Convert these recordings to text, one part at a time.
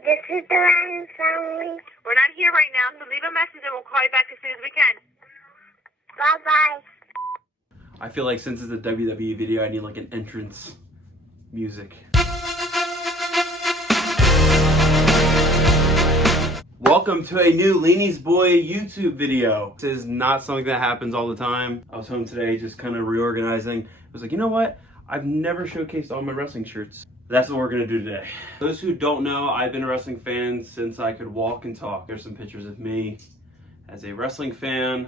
this is the Ryan family. We're not here right now, so leave a message and we'll call you back as soon as we can. Bye-bye. I feel like since it's a WWE video, I need like an entrance music. Welcome to a new Leanie's Boy YouTube video. This is not something that happens all the time. I was home today just kind of reorganizing. I was like, you know what? I've never showcased all my wrestling shirts. That's what we're gonna do today. Those who don't know, I've been a wrestling fan since I could walk and talk. There's some pictures of me as a wrestling fan.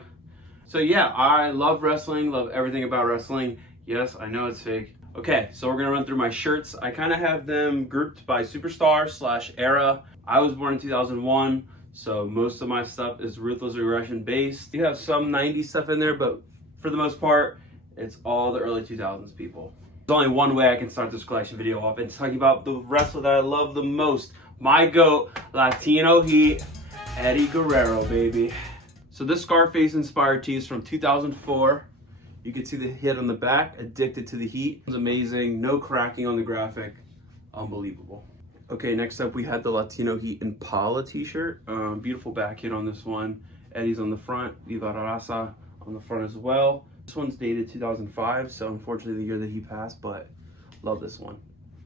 So yeah, I love wrestling, love everything about wrestling. Yes, I know it's fake. Okay, so we're gonna run through my shirts. I kind of have them grouped by superstar / era. I was born in 2001, so most of my stuff is Ruthless Aggression based. You have some 90s stuff in there, but for the most part, it's all the early 2000s people. There's only one way I can start this collection video off, and talking about the wrestler that I love the most. My GOAT, Latino Heat, Eddie Guerrero, baby. So this Scarface inspired tee is from 2004. You can see the hit on the back, Addicted to the Heat. It's amazing, no cracking on the graphic, unbelievable. Okay, next up we had the Latino Heat Impala t-shirt. Beautiful back hit on this one. Eddie's on the front, Viva la Raza on the front as well. This one's dated 2005, so unfortunately the year that he passed, but love this one.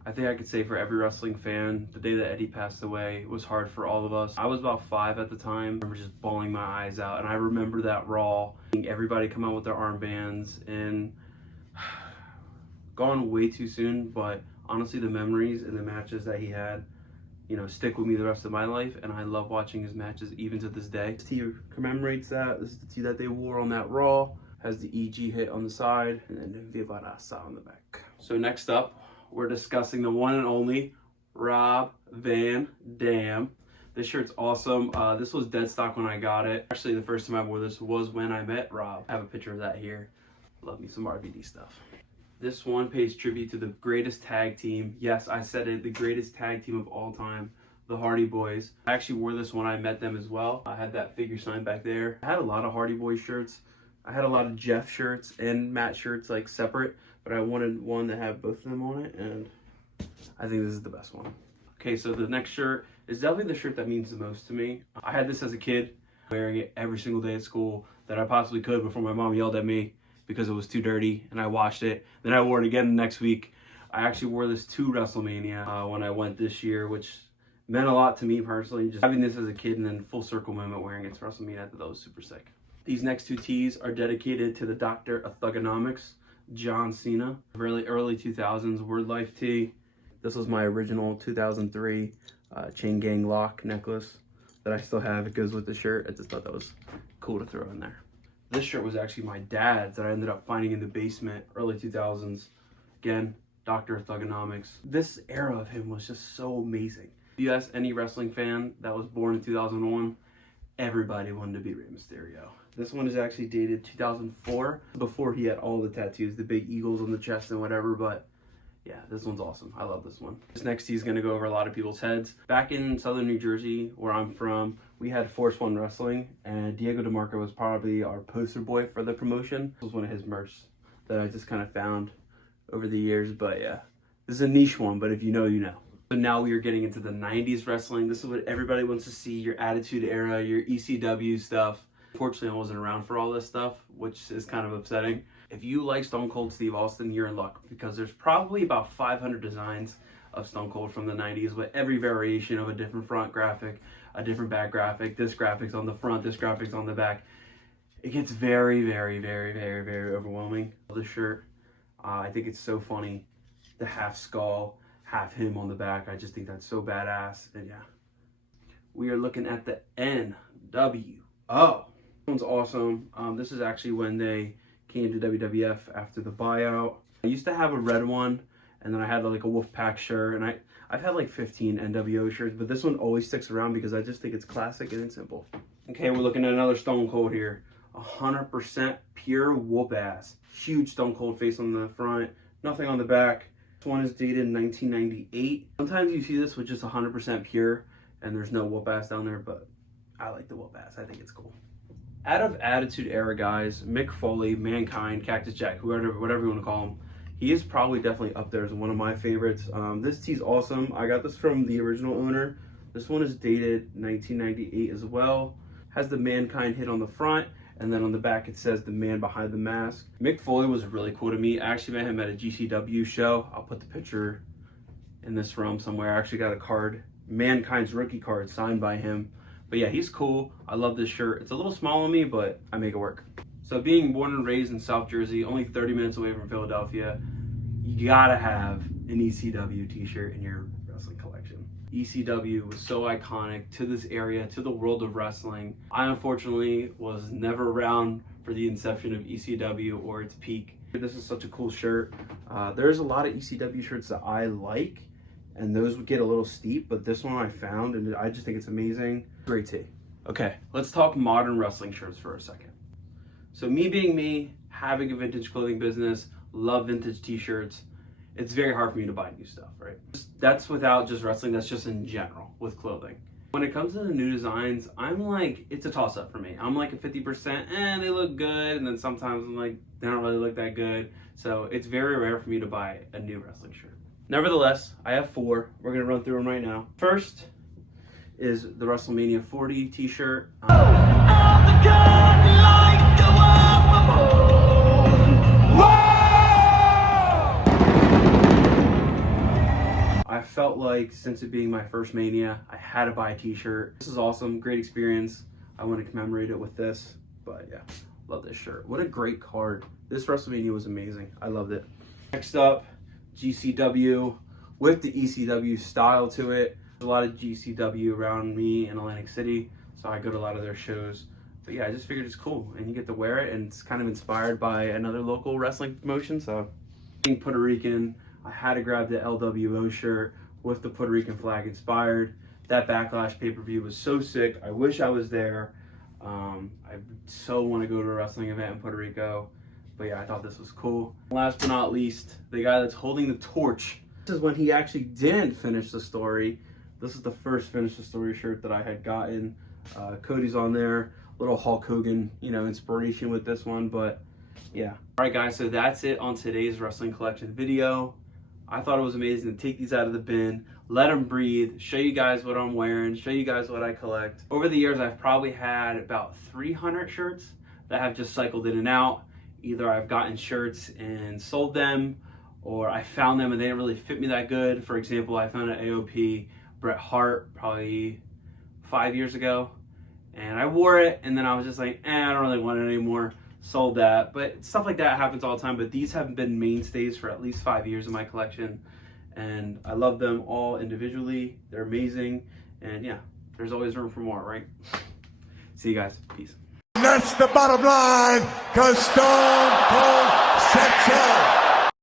I think I could say for every wrestling fan, the day that Eddie passed away was hard for all of us. I was about 5 at the time. I remember just bawling my eyes out, and I remember that Raw, seeing everybody come out with their armbands, and gone way too soon, but honestly the memories and the matches that he had, you know, stick with me the rest of my life, and I love watching his matches even to this day. This tee commemorates that. This is the tee that they wore on that Raw. Has the EG hit on the side, and then Viva la Raza on the back. So next up, we're discussing the one and only Rob Van Dam. This shirt's awesome. This was dead stock when I got it. Actually, the first time I wore this was when I met Rob. I have a picture of that here. Love me some RVD stuff. This one pays tribute to the greatest tag team. Yes, I said it, the greatest tag team of all time, the Hardy Boys. I actually wore this when I met them as well. I had that figure sign back there. I had a lot of Hardy Boys shirts. I had a lot of Jeff shirts and Matt shirts like separate, but I wanted one that had both of them on it, and I think this is the best one. Okay, so the next shirt is definitely the shirt that means the most to me. I had this as a kid, wearing it every single day at school that I possibly could before my mom yelled at me because it was too dirty, and I washed it. Then I wore it again the next week. I actually wore this to WrestleMania when I went this year, which meant a lot to me personally. Just having this as a kid and then full circle moment wearing it to WrestleMania, I thought that was super sick. These next two tees are dedicated to the Doctor of Thugonomics, John Cena. Really early 2000s Word Life tee. This was my original 2003 Chain Gang Lock necklace that I still have. It goes with the shirt. I just thought that was cool to throw in there. This shirt was actually my dad's that I ended up finding in the basement, early 2000s. Again, Doctor of Thugonomics. This era of him was just so amazing. If you ask any wrestling fan that was born in 2001, everybody wanted to be Rey Mysterio. This one is actually dated 2004, before he had all the tattoos, the big eagles on the chest and whatever, but yeah, this one's awesome. I love this one. This next tee is gonna go over a lot of people's heads. Back in Southern New Jersey, where I'm from, we had Force One Wrestling, and Diego DeMarco was probably our poster boy for the promotion. This was one of his merch that I just kind of found over the years, but yeah, this is a niche one, but if you know, you know. So now we are getting into the 90s wrestling. This is what everybody wants to see, your Attitude Era, your ECW stuff. Unfortunately, I wasn't around for all this stuff, which is kind of upsetting. If you like Stone Cold Steve Austin, you're in luck, because there's probably about 500 designs of Stone Cold from the 90s with every variation of a different front graphic, a different back graphic. This graphic's on the front, this graphic's on the back. It gets very, very, very, very, very overwhelming. The shirt, I think it's so funny. The half skull, half him on the back. I just think that's so badass. And yeah, we are looking at the NWO. This one's awesome. This is actually when they came to WWF after the buyout. I used to have a red one, and then I had like a Wolfpack shirt, and I've had like 15 NWO shirts, but this one always sticks around because I just think it's classic and it's simple. Okay, we're looking at another Stone Cold here. 100% pure whoop ass. Huge Stone Cold face on the front, nothing on the back. This one is dated in 1998. Sometimes you see this with just 100% pure, and there's no whoop ass down there, but I like the whoop ass. I think it's cool. Out of Attitude Era guys, Mick Foley, Mankind, Cactus Jack, whatever you want to call him, he is probably definitely up there as one of my favorites. This tee's awesome. I got this from the original owner, This one is dated 1998 as well. Has the Mankind hit on the front, and then on the back it says the man behind the mask. Mick Foley was really cool to me. I actually met him at a GCW show. I'll put the picture in this realm somewhere. I actually got a card, Mankind's rookie card, signed by him. But yeah, he's cool. I love this shirt. It's a little small on me, but I make it work. So being born and raised in South Jersey, only 30 minutes away from Philadelphia, you gotta have an ECW t-shirt in your wrestling collection. ECW was so iconic to this area, to the world of wrestling. I unfortunately was never around for the inception of ECW or its peak. This is such a cool shirt. There's a lot of ECW shirts that I like, and those would get a little steep, but this one I found, and I just think it's amazing. Great tee. Okay, let's talk modern wrestling shirts for a second. So me being me, having a vintage clothing business, love vintage t-shirts, it's very hard for me to buy new stuff, right? That's without just wrestling, that's just in general with clothing. When it comes to the new designs, I'm like, it's a toss-up for me. I'm like a 50%, they look good, and then sometimes I'm like, they don't really look that good. So it's very rare for me to buy a new wrestling shirt. Nevertheless, I have 4. We're gonna run through them right now. First is the WrestleMania 40 t-shirt. I felt like, since it being my first Mania, I had to buy a t-shirt. This is awesome, great experience. I want to commemorate it with this, but yeah, love this shirt. What a great card. This WrestleMania was amazing. I loved it. Next up, GCW with the ECW style to it. There's a lot of GCW around me in Atlantic City, so I go to a lot of their shows. But yeah, I just figured it's cool, and you get to wear it, and it's kind of inspired by another local wrestling promotion. So being Puerto Rican, I had to grab the LWO shirt with the Puerto Rican flag inspired. That Backlash pay-per-view was so sick. I wish I was there. I so want to go to a wrestling event in Puerto Rico. But yeah, I thought this was cool. Last but not least, the guy that's holding the torch. This is when he actually didn't finish the story. This is the first Finish the Story shirt that I had gotten. Cody's on there. Little Hulk Hogan, inspiration with this one, but yeah. All right, guys, so that's it on today's wrestling collection video. I thought it was amazing to take these out of the bin, let them breathe, show you guys what I'm wearing, show you guys what I collect. Over the years, I've probably had about 300 shirts that have just cycled in and out. Either I've gotten shirts and sold them, or I found them and they didn't really fit me that good. For example, I found an AOP Bret Hart probably 5 years ago, and I wore it, and then I was just like, I don't really want it anymore. Sold that. But stuff like that happens all the time. But these have been mainstays for at least 5 years in my collection, and I love them all individually. They're amazing, and yeah, there's always room for more, right? See you guys. Peace. And that's the bottom line, because Stone Cold said so.